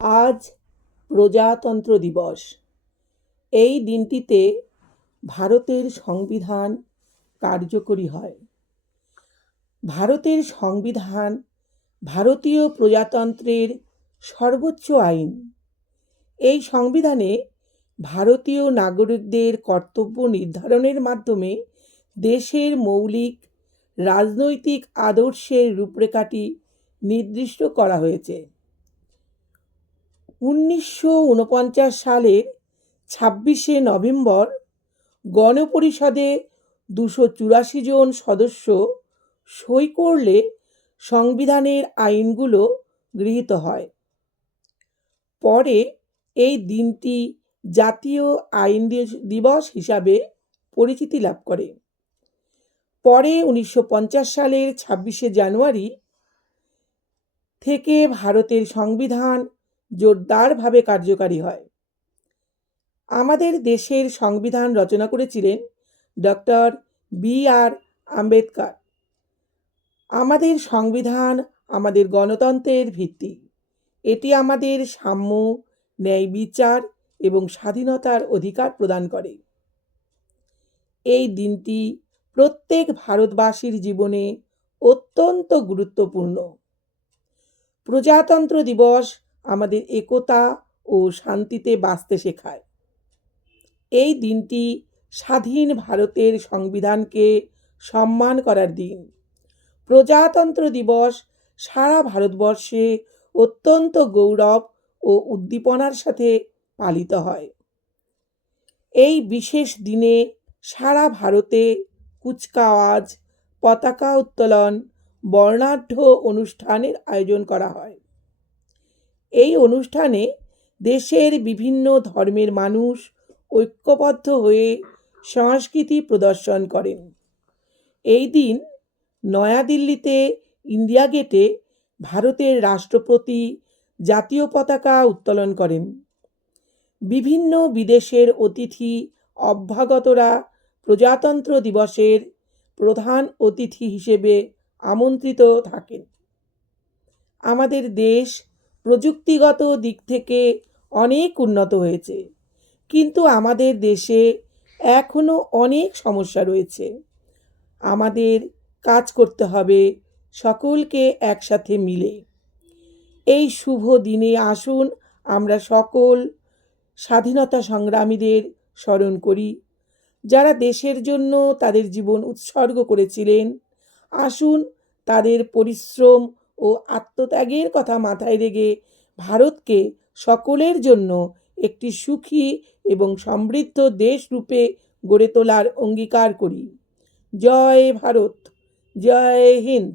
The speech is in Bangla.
আজ প্রজাতন্ত্র দিবস। এই দিনটিতে ভারতের সংবিধান কার্যকরী হয়। ভারতের সংবিধান ভারতীয় প্রজাতন্ত্রের সর্বোচ্চ আইন। এই সংবিধানে ভারতীয় নাগরিকদের কর্তব্য নির্ধারণের মাধ্যমে দেশের মৌলিক, রাজনৈতিক আদর্শের রূপরেখাটি নির্দিষ্ট করা হয়েছে। উনিশশো উনপঞ্চাশ সালের ছাব্বিশে নভেম্বর গণপরিষদে দুশো চুরাশি জন সদস্য সই করলে সংবিধানের আইনগুলো গৃহীত হয়। পরে এই দিনটি জাতীয় আইন দিবস হিসাবে পরিচিতি লাভ করে। পরে উনিশশো পঞ্চাশ সালের ছাব্বিশে জানুয়ারি থেকে ভারতের সংবিধান জোরদারভাবে কার্যকারী হয়। আমাদের দেশের সংবিধান রচনা করেছিলেন ডক্টর বি আর আম্বেদকর। আমাদের সংবিধান আমাদের গণতন্ত্রের ভিত্তি। এটি আমাদের সাম্য, ন্যায় বিচার এবং স্বাধীনতার অধিকার প্রদান করে। এই দিনটি প্রত্যেক ভারতবাসীর জীবনে অত্যন্ত গুরুত্বপূর্ণ। প্রজাতন্ত্র দিবস আমাদের একতা ও শান্তিতে বাঁচতে শেখায়। এই দিনটি স্বাধীন ভারতের সংবিধানকে সম্মান করার দিন। প্রজাতন্ত্র দিবস সারা ভারতবর্ষে অত্যন্ত গৌরব ও উদ্দীপনার সাথে পালিত হয়। এই বিশেষ দিনে সারা ভারতে কুচকাওয়াজ, পতাকা উত্তোলন, বর্ণাঢ্য অনুষ্ঠানের আয়োজন করা হয়। এই অনুষ্ঠানে দেশের বিভিন্ন ধর্মের মানুষ ঐক্যবদ্ধ হয়ে সংস্কৃতি প্রদর্শন করেন। এই দিন নয়াদিল্লিতে ইন্ডিয়া গেটে ভারতের রাষ্ট্রপতি জাতীয় পতাকা উত্তোলন করেন। বিভিন্ন বিদেশের অতিথি অভ্যাগতরা প্রজাতন্ত্র দিবসের প্রধান অতিথি হিসেবে আমন্ত্রিত থাকেন। আমাদের দেশ প্রযুক্তিগত দিক থেকে অনেক উন্নত হয়েছে। কিন্তু আমাদের দেশে এখনও অনেক সমস্যা রয়েছে। আমাদের কাজ করতে হবে সকলকে একসাথে মিলে। এই শুভ দিনে আসুন আমরা সকল স্বাধীনতা সংগ্রামীদের স্মরণ করি। যারা দেশের জন্য তাদের জীবন উৎসর্গ করেছিলেন, আসুন তাদের পরিশ্রম ও আত্মত্যাগের কথা মাথায় রেখে ভারতকে সকলের জন্য একটি সুখী এবং সমৃদ্ধ দেশ রূপে গড়ে তোলার অঙ্গীকার করি। জয় ভারত, জয় হিন্দ।